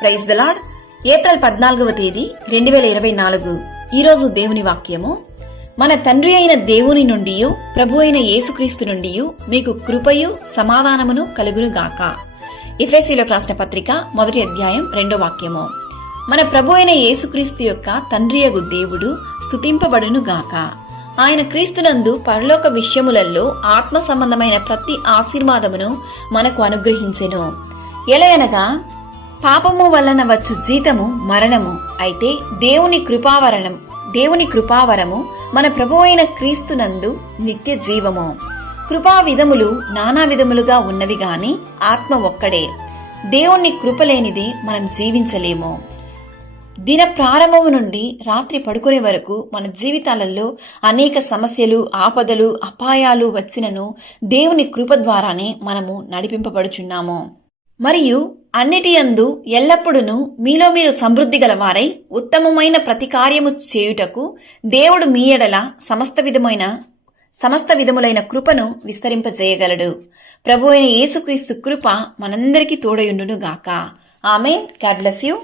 Praise the Lord. April 14వ తేదీ 2024. ఈరోజు దేవుని వాక్యము, మన తండ్రి అయిన దేవుని నుండి ప్రభు అయిన యేసుక్రీస్తు నుండి మీకు కృపయు సమాధానమును కలుగును గాక. ఎఫెసీయులకు రాసిన పత్రిక 1వ అధ్యాయం 2వ వాక్యము. మన ప్రభు అయిన యేసుక్రీస్తు యొక్క తండ్రియగు దేవుడు స్తుతింపబడును గాక. ఆయన క్రీస్తునందు పరలోక విషయములలో ఆత్మ సంబంధమైన ప్రతి ఆశీర్వాదమును మనకు అనుగ్రహించెను. ఎలయనగా పాపము వలన వచ్చు జీతము మరణము, అయితే దేవుని కృపావరము మన ప్రభు అయిన క్రీస్తునందు నిత్య జీవము. కృపా విధములు నానా విధములుగా ఉన్నవి గాని ఆత్మ ఒక్కడే. దేవుని కృప లేనిదే మనం జీవించలేము. దిన ప్రారంభము నుండి రాత్రి పడుకునే వరకు మన జీవితాలలో అనేక సమస్యలు, ఆపదలు, అపాయాలు వచ్చినను దేవుని కృప ద్వారానే మనము నడిపింపబడుచున్నాము. మరియు అన్నిటి యందు ఎల్లప్పుడూ మీలో మీరు సమృద్ధి గలవారై ఉత్తమమైన ప్రతి కార్యము చేయుటకు దేవుడు మీ ఎడల సమస్త విధములైన కృపను విస్తరింపజేయగలడు. ప్రభు అయిన యేసుక్రీస్తు కృప మనందరికీ తోడయుండును గాక. ఆమేన్. God bless you.